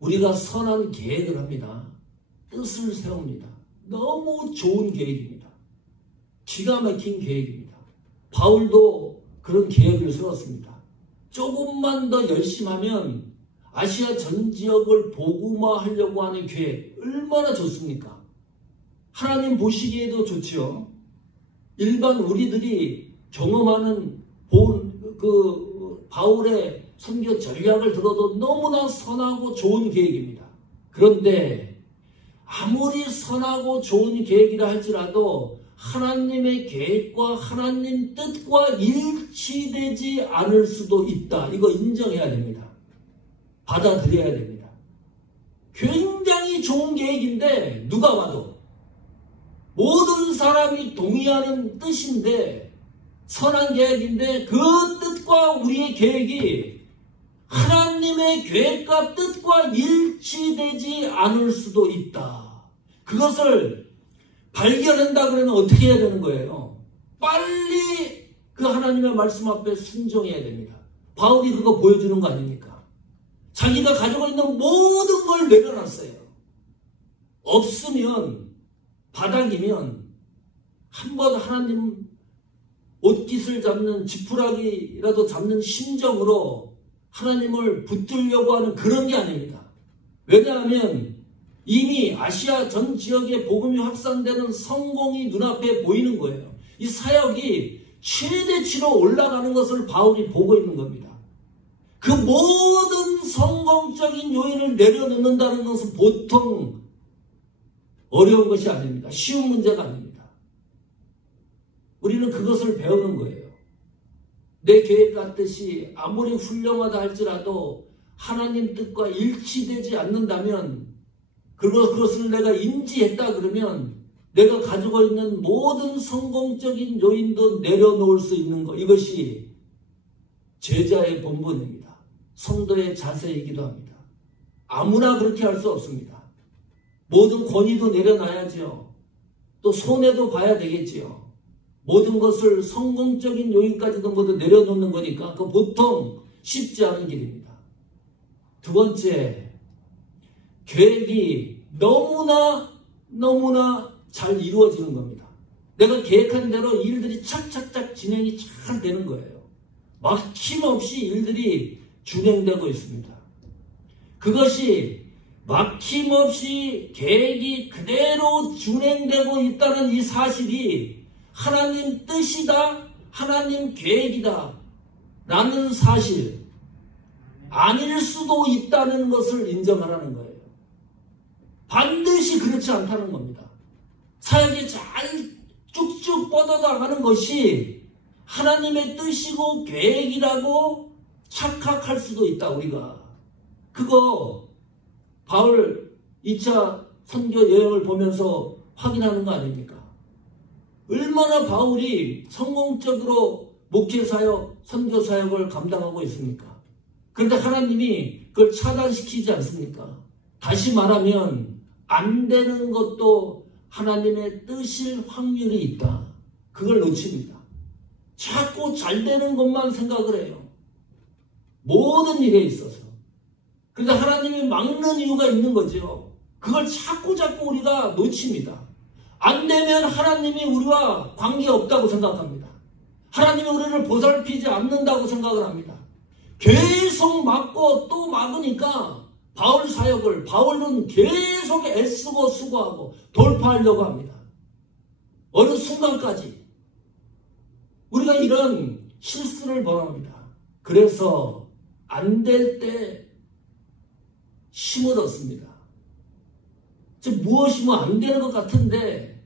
우리가 선한 계획을 합니다. 뜻을 세웁니다. 너무 좋은 계획입니다. 기가 막힌 계획입니다. 바울도 그런 계획을 세웠습니다. 조금만 더 열심히 하면 아시아 전 지역을 복음화하려고 하는 계획 얼마나 좋습니까? 하나님 보시기에도 좋죠. 일반 우리들이 경험하는 바울의 선교 전략을 들어도 너무나 선하고 좋은 계획입니다. 그런데 아무리 선하고 좋은 계획이라 할지라도 하나님의 계획과 하나님 뜻과 일치되지 않을 수도 있다. 이거 인정해야 됩니다. 받아들여야 됩니다. 굉장히 좋은 계획인데 누가 봐도 모든 사람이 동의하는 뜻인데 선한 계획인데 그 뜻과 우리의 계획이 하나님의 계획과 뜻과 일치되지 않을 수도 있다. 그것을 발견한다 그러면 어떻게 해야 되는 거예요? 빨리 그 하나님의 말씀 앞에 순종해야 됩니다. 바울이 그거 보여주는 거 아닙니까? 자기가 가지고 있는 모든 걸 내려놨어요. 없으면 바닥이면 한번 하나님 옷깃을 잡는 지푸라기라도 잡는 심정으로 하나님을 붙들려고 하는 그런 게 아닙니다. 왜냐하면 이미 아시아 전 지역에 복음이 확산되는 성공이 눈앞에 보이는 거예요. 이 사역이 최대치로 올라가는 것을 바울이 보고 있는 겁니다. 그 모든 성공적인 요인을 내려놓는다는 것은 보통 어려운 것이 아닙니다. 쉬운 문제가 아닙니다. 우리는 그것을 배우는 거예요. 내 계획 같듯이 아무리 훌륭하다 할지라도 하나님 뜻과 일치되지 않는다면 그것을 내가 인지했다 그러면 내가 가지고 있는 모든 성공적인 요인도 내려놓을 수 있는 것, 이것이 제자의 본분입니다. 성도의 자세이기도 합니다. 아무나 그렇게 할 수 없습니다. 모든 권위도 내려놔야죠. 또 손해도 봐야 되겠지요. 모든 것을 성공적인 요인까지도 모두 내려놓는 거니까 그 보통 쉽지 않은 길입니다. 두 번째, 계획이 너무나 잘 이루어지는 겁니다. 내가 계획한 대로 일들이 착착착 진행이 잘 되는 거예요. 막힘없이 일들이 진행되고 있습니다. 그것이 막힘없이 계획이 그대로 진행되고 있다는 이 사실이 하나님 뜻이다, 하나님 계획이다 라는 사실, 아닐 수도 있다는 것을 인정하라는 거예요. 반드시 그렇지 않다는 겁니다. 사역이 잘 쭉쭉 뻗어나가는 것이 하나님의 뜻이고 계획이라고 착각할 수도 있다, 우리가. 그거 바울 2차 선교 여행을 보면서 확인하는 거 아닙니까? 얼마나 바울이 성공적으로 목회사역, 선교사역을 감당하고 있습니까? 그런데 하나님이 그걸 차단시키지 않습니까? 다시 말하면 안 되는 것도 하나님의 뜻일 확률이 있다. 그걸 놓칩니다. 자꾸 잘 되는 것만 생각을 해요. 모든 일에 있어서. 그런데 하나님이 막는 이유가 있는 거죠. 그걸 자꾸 우리가 놓칩니다. 안 되면 하나님이 우리와 관계없다고 생각합니다. 하나님이 우리를 보살피지 않는다고 생각을 합니다. 계속 막고 또 막으니까 바울은 계속 애쓰고 수고하고 돌파하려고 합니다. 어느 순간까지 우리가 이런 실수를 범합니다. 그래서 안 될 때 힘을 얻습니다. 무엇이 안 되는 것 같은데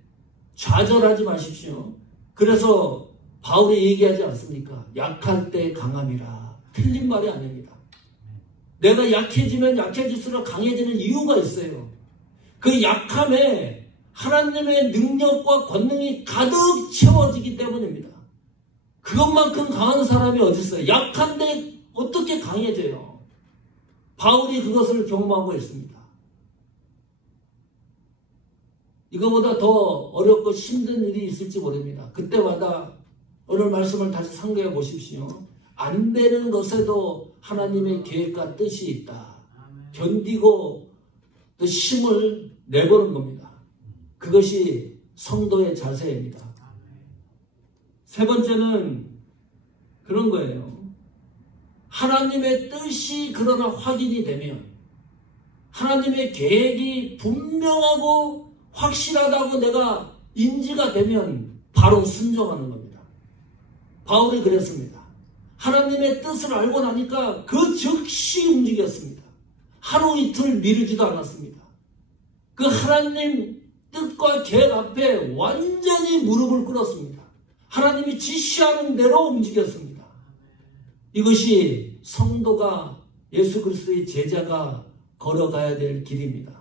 좌절하지 마십시오. 그래서 바울이 얘기하지 않습니까? 약할 때 강함이라. 틀린 말이 아닙니다. 내가 약해지면 약해질수록 강해지는 이유가 있어요. 그 약함에 하나님의 능력과 권능이 가득 채워지기 때문입니다. 그것만큼 강한 사람이 어디 있어요? 약한데 어떻게 강해져요? 바울이 그것을 경험하고 있습니다. 이거보다 더 어렵고 힘든 일이 있을지 모릅니다. 그때마다 오늘 말씀을 다시 상고해 보십시오. 안 되는 것에도 하나님의 계획과 뜻이 있다. 견디고 또 힘을 내보는 겁니다. 그것이 성도의 자세입니다. 세 번째는 그런 거예요. 하나님의 뜻이 그러나 확인이 되면, 하나님의 계획이 분명하고 확실하다고 내가 인지가 되면 바로 순종하는 겁니다. 바울이 그랬습니다. 하나님의 뜻을 알고 나니까 그 즉시 움직였습니다. 하루 이틀 미루지도 않았습니다. 그 하나님 뜻과 계획 앞에 완전히 무릎을 꿇었습니다. 하나님이 지시하는 대로 움직였습니다. 이것이 성도가 예수 그리스도의 제자가 걸어가야 될 길입니다.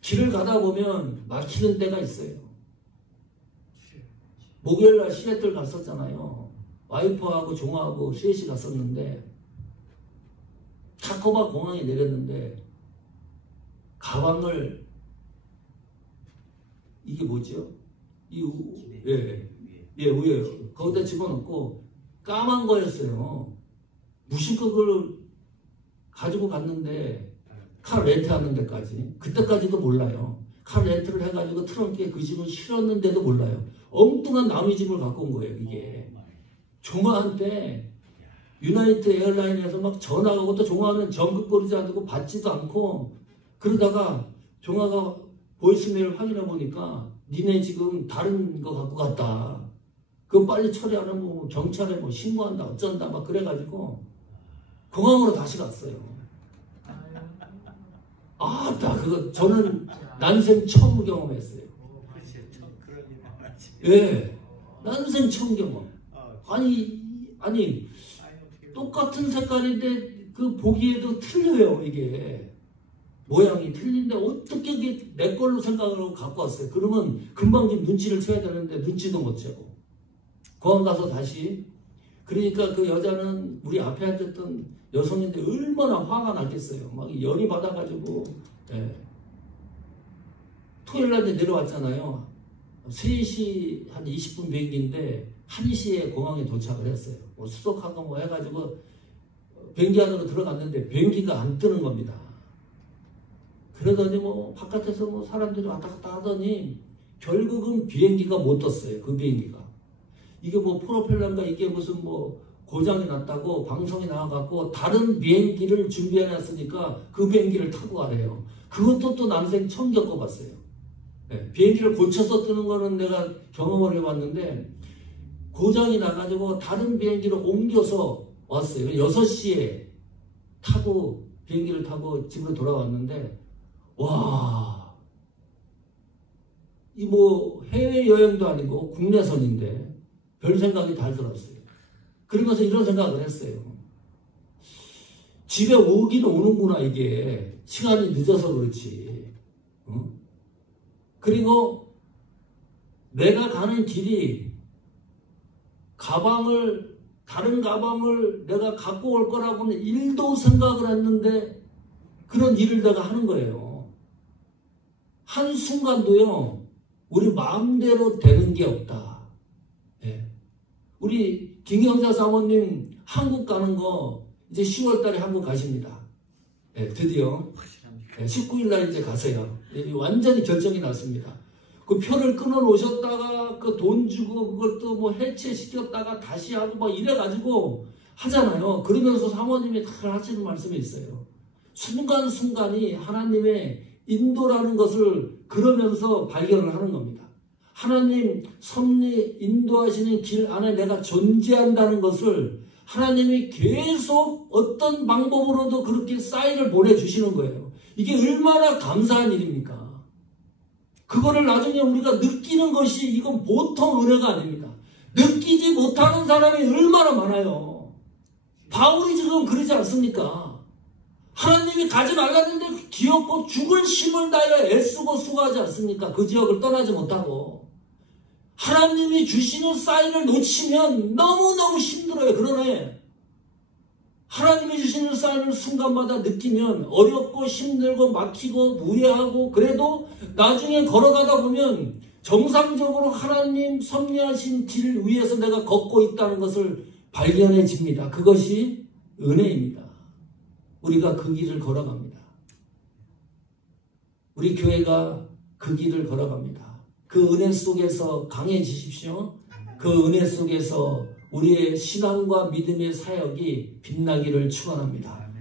길을 가다 보면 막히는 때가 있어요. 목요일날 시애틀 갔었잖아요. 와이프하고 종아하고 셋이 갔었는데 타코바 공항에 내렸는데 가방을 이게 뭐죠? 위에 거기다 집어넣고 까만 거였어요. 무심코 그걸 가지고 갔는데 카 렌트하는 데까지, 그때까지도 몰라요. 카 렌트를 해가지고 트렁크에 그 집을 실었는데도 몰라요. 엉뚱한 남의 집을 갖고 온 거예요. 이게 종아한테 유나이트 에어라인에서 막 전화가 오고 또 종아는 전극거리지 않고 받지도 않고, 그러다가 종아가 보이스메일 확인해 보니까 니네 지금 다른 거 갖고 갔다. 그거 빨리 처리하면 뭐 경찰에 뭐 신고한다 어쩐다 막 그래가지고 공항으로 다시 갔어요. 나 그거 저는 난생 처음 경험했어요. 예, 난생 처음 경험. 아니 똑같은 색깔인데 그 보기에도 틀려요. 이게 모양이 틀린데 어떻게 이게 내 걸로 생각을 하고 갖고 왔어요. 그러면 금방 좀 눈치를 채야 되는데 눈치도 못 채고 공항 가서 다시, 그러니까 그 여자는 우리 앞에 앉았던 여성인데 얼마나 화가 났겠어요. 막 열이 받아가지고. 토요일날 내려왔잖아요. 3시 한 20분 비행기인데 1시에 공항에 도착을 했어요. 뭐 수속하고 뭐 해가지고 비행기 안으로 들어갔는데 비행기가 안 뜨는 겁니다. 그러더니 뭐 바깥에서 뭐 사람들이 왔다 갔다 하더니 결국은 비행기가 못 떴어요. 그 비행기가. 이게 뭐 프로펠러인가 이게 무슨 뭐 고장이 났다고 방송이 나와갖고 다른 비행기를 준비해놨으니까 그 비행기를 타고 가래요. 그것도 또 난생 처음 겪어봤어요. 비행기를 고쳐서 뜨는 거는 내가 경험을 해봤는데 고장이 나가지고 다른 비행기로 옮겨서 왔어요. 6시에 타고 비행기를 타고 집으로 돌아왔는데 와, 이 뭐 해외여행도 아니고 국내선인데 별 생각이 다 들었어요. 그러면서 이런 생각을 했어요. 집에 오긴 오는구나. 이게 시간이 늦어서 그렇지. 그리고 내가 가는 길이 다른 가방을 내가 갖고 올 거라고는 1도 생각을 했는데 그런 일을 내가 하는 거예요. 한순간도요, 우리 마음대로 되는 게 없다. 우리 김경자 사모님 한국 가는 거 이제 10월 달에 한국 가십니다. 드디어 19일 날 이제 가세요. 완전히 결정이 났습니다. 그 표를 끊어 놓으셨다가 그 돈 주고 그것도 뭐 해체시켰다가 다시 하고 막 이래가지고 하잖아요. 그러면서 사모님이 다 하시는 말씀이 있어요. 순간순간이 하나님의 인도라는 것을 그러면서 발견을 하는 겁니다. 하나님 섭리 인도하시는 길 안에 내가 존재한다는 것을 하나님이 계속 어떤 방법으로도 그렇게 사인을 보내주시는 거예요. 이게 얼마나 감사한 일입니까? 그거를 나중에 우리가 느끼는 것이 이건 보통 은혜가 아닙니다. 느끼지 못하는 사람이 얼마나 많아요. 바울이 지금 그러지 않습니까? 하나님이 가지 말라는데 기어코 죽을 힘을 다해 애쓰고 수고하지 않습니까? 그 지역을 떠나지 못하고. 하나님이 주시는 사인을 놓치면 너무너무 힘들어요. 그러네. 하나님이 주시는 사인을 순간마다 느끼면 어렵고 힘들고 막히고 무해하고, 그래도 나중에 걸어가다 보면 정상적으로 하나님 섭리하신 길 위에서 내가 걷고 있다는 것을 발견해집니다. 그것이 은혜입니다. 우리가 그 길을 걸어갑니다. 우리 교회가 그 길을 걸어갑니다. 그 은혜 속에서 강해지십시오. 그 은혜 속에서 우리의 신앙과 믿음의 사역이 빛나기를 축원합니다.